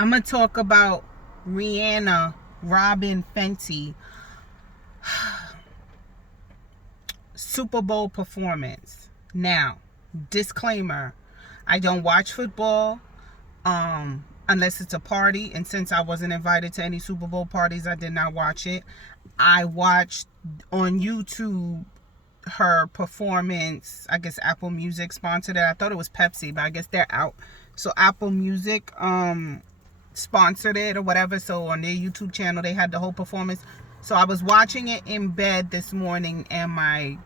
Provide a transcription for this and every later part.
I'm going to talk about Rihanna, Robin Fenty, Super Bowl performance. Now, disclaimer, I don't watch football unless it's a party, and since I wasn't invited to any Super Bowl parties, I did not watch it. I watched on YouTube her performance. I guess Apple Music sponsored it. I thought it was Pepsi, but I guess they're out. So Apple Music sponsored it or whatever. So on their YouTube channel, they had the whole performance. So I was watching it in bed this morning, and my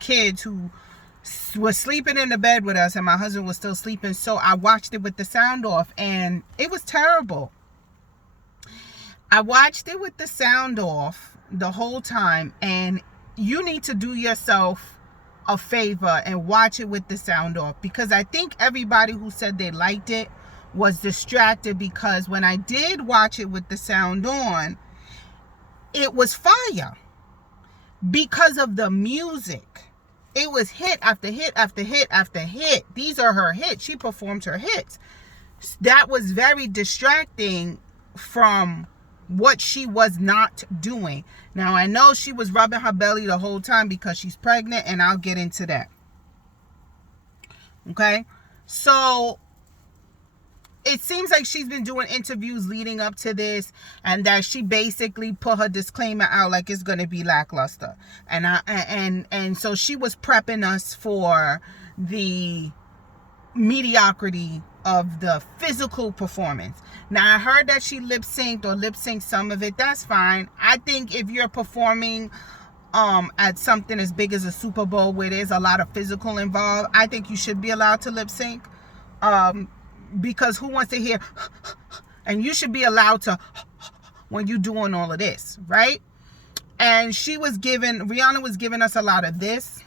kids who was sleeping in the bed with us, and my husband was still sleeping, so I watched it with the sound off, and it was terrible. I watched it with the sound off the whole time, and you need to do yourself a favor and watch it with the sound off, because I think everybody who said they liked it was distracted, because when I did watch it with the sound on, it was fire because of the music. It was hit after hit after hit after hit. These are her hits. She performed her hits. That was very distracting from what she was not doing. Now, I know she was rubbing her belly the whole time because she's pregnant, and I'll get into that. Okay? So it seems like she's been doing interviews leading up to this, and that she basically put her disclaimer out like it's going to be lackluster. And so she was prepping us for the mediocrity of the physical performance. Now, I heard that she lip synced some of it. That's fine. I think if you're performing at something as big as a Super Bowl where there's a lot of physical involved, I think you should be allowed to lip sync. Because who wants to hear, and you should be allowed to when you're doing all of this, right? And Rihanna was giving us a lot of this.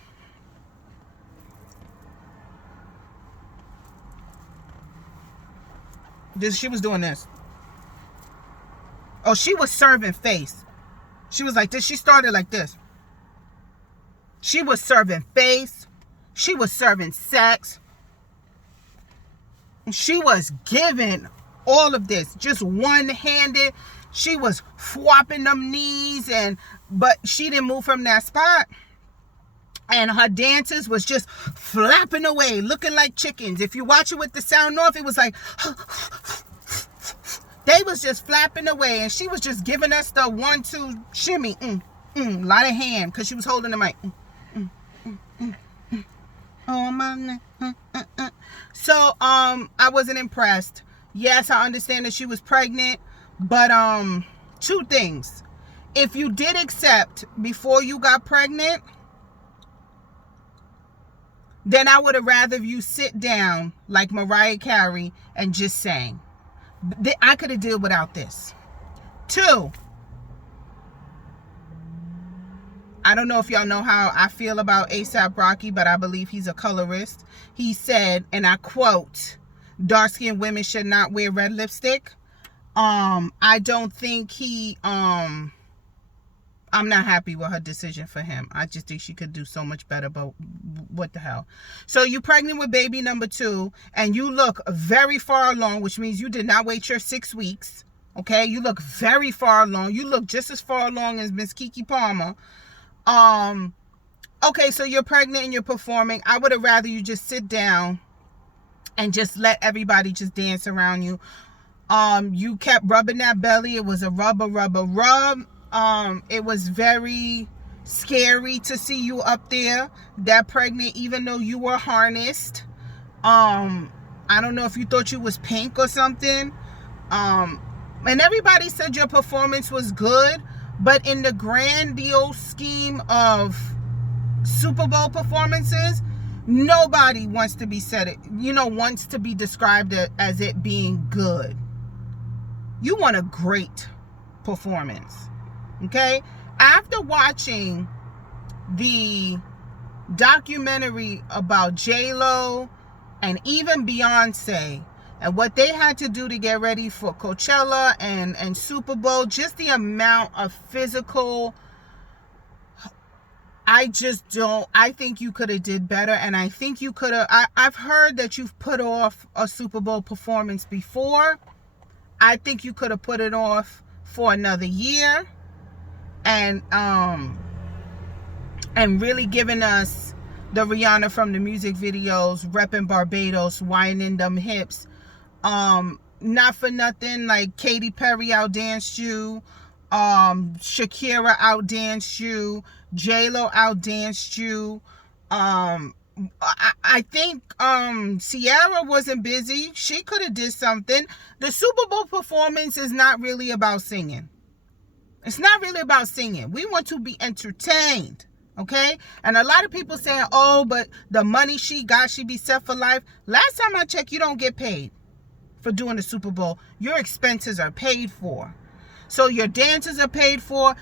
She was doing this. Oh, she was serving face. She was like this. She started like this. She was serving face. She was serving sex. She was giving all of this just one-handed. She was flopping them knees, but she didn't move from that spot. And her dancers was just flapping away, looking like chickens. If you watch it with the sound off, it was like they was just flapping away, and she was just giving us the 1-2 shimmy, lot of hand, because she was holding the mic. Oh my. So I wasn't impressed. Yes, I understand that she was pregnant, but two things. If you did accept before you got pregnant, then I would have rather you sit down like Mariah Carey and just sang. I could have dealt without this. Two, I don't know if y'all know how I feel about A$AP Rocky, but I believe he's a colorist. He said, and I quote, "Dark-skinned women should not wear red lipstick." I don't think I'm not happy with her decision for him. I just think she could do so much better, but what the hell. So you're pregnant with baby number 2, and you look very far along, which means you did not wait your 6 weeks. Okay? You look very far along. You look just as far along as Miss Keke Palmer. Okay, so you're pregnant and you're performing. I would have rather you just sit down and just let everybody just dance around you. You kept rubbing that belly. It was a rub. It was very scary to see you up there that pregnant, even though you were harnessed. I don't know if you thought you was pink or something. And everybody said your performance was good, but in the grandiose scheme of Super Bowl performances, nobody wants to be wants to be described as it being good. You want a great performance. Okay? After watching the documentary about J-Lo and even Beyonce and what they had to do to get ready for Coachella and Super Bowl, just the amount of physical, I think you could have did better. And I think you could have, I've heard that you've put off a Super Bowl performance before. I think you could have put it off for another year and really given us the Rihanna from the music videos, repping Barbados, whining them hips. Not for nothing, like Katy Perry outdanced you, Shakira outdanced you, J-Lo outdanced you. I think Ciara wasn't busy. She could have did something. The Super Bowl performance is not really about singing. It's not really about singing. We want to be entertained. Okay? And a lot of people saying, oh, but the money she got, she be set for life. Last time I checked, you don't get paid for doing the Super Bowl. Your expenses are paid for. So your dances are paid for.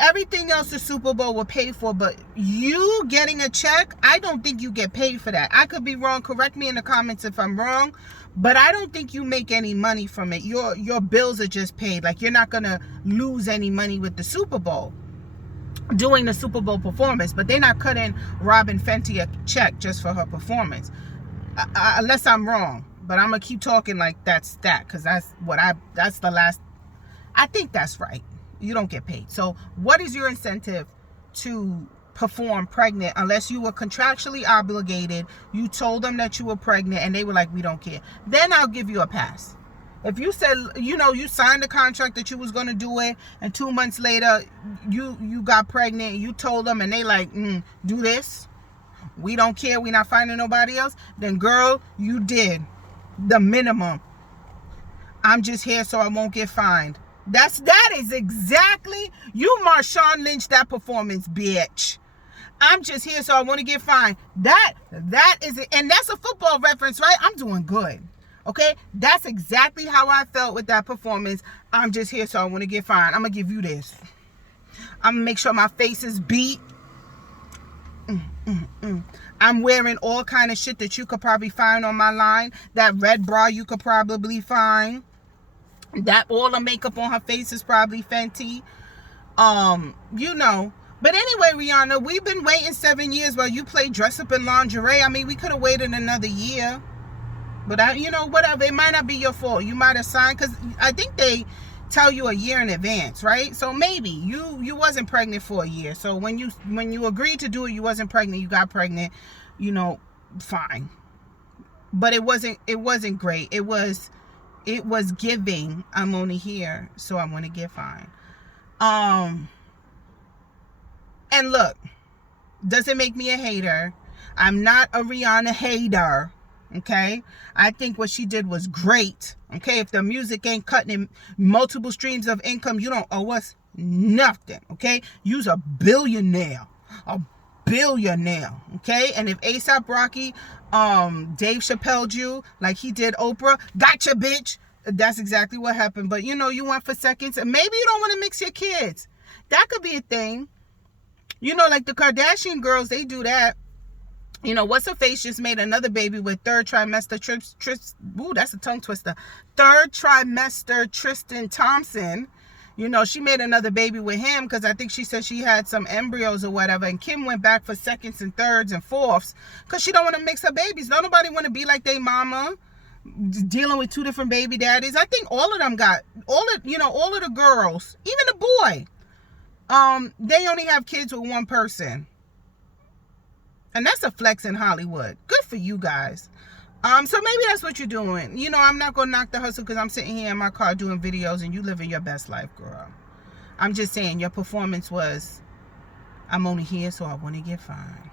Everything else the Super Bowl will pay for. But you getting a check, I don't think you get paid for that. I could be wrong. Correct me in the comments if I'm wrong. But I don't think you make any money from it. Your bills are just paid. Like, you're not going to lose any money with the Super Bowl doing the Super Bowl performance. But they're not cutting Robin Fenty a check just for her performance. Unless I'm wrong. But I'm going to keep talking like that's that. Because that's the last. I think that's right. You don't get paid. So what is your incentive to perform pregnant unless you were contractually obligated? You told them that you were pregnant and they were like, we don't care. Then I'll give you a pass. If you said, you signed a contract that you was going to do it, and 2 months later you got pregnant, you told them and they like, do this, we don't care, we not finding nobody else, then girl, you did the minimum. I'm just here so I won't get fined. That is exactly, you Marshawn Lynch that performance, bitch. I'm just here so I want to get fined. That is it. And that's a football reference, right? I'm doing good. Okay? That's exactly how I felt with that performance. I'm just here so I want to get fined. I'm going to give you this. I'm going to make sure my face is beat. I'm wearing all kind of shit that you could probably find on my line. That red bra you could probably find. That all the makeup on her face is probably Fenty. But anyway, Rihanna, we've been waiting 7 years while you play dress up in lingerie. I mean, we could have waited another year. But, whatever. It might not be your fault. You might have signed. Because I think they tell you a year in advance, right? So maybe you wasn't pregnant for a year. So when you agreed to do it, you wasn't pregnant. You got pregnant. Fine. But it wasn't great. It was giving, I'm only here, so I want to get fined. And look, does it make me a hater? I'm not a Rihanna hater, okay? I think what she did was great, okay? If the music ain't cutting in multiple streams of income, you don't owe us nothing, okay? You's a billionaire, okay? And if A$AP Rocky Dave Chappelle'd you like he did Oprah, gotcha, bitch. That's exactly what happened. But you went for seconds, and maybe you don't want to mix your kids. That could be a thing. Like the Kardashian girls, they do that. What's her face just made another baby with third trimester ooh, that's a tongue twister. Third trimester Tristan Thompson. She made another baby with him because I think she said she had some embryos or whatever. And Kim went back for seconds and thirds and fourths because she don't want to mix her babies. Don't nobody want to be like their mama, dealing with two different baby daddies. I think all of them got, all of the girls, even the boy, they only have kids with one person. And that's a flex in Hollywood. Good for you guys. So maybe that's what you're doing. I'm not going to knock the hustle because I'm sitting here in my car doing videos and you living your best life, girl. I'm just saying your performance was, I'm only here so I want to get fined.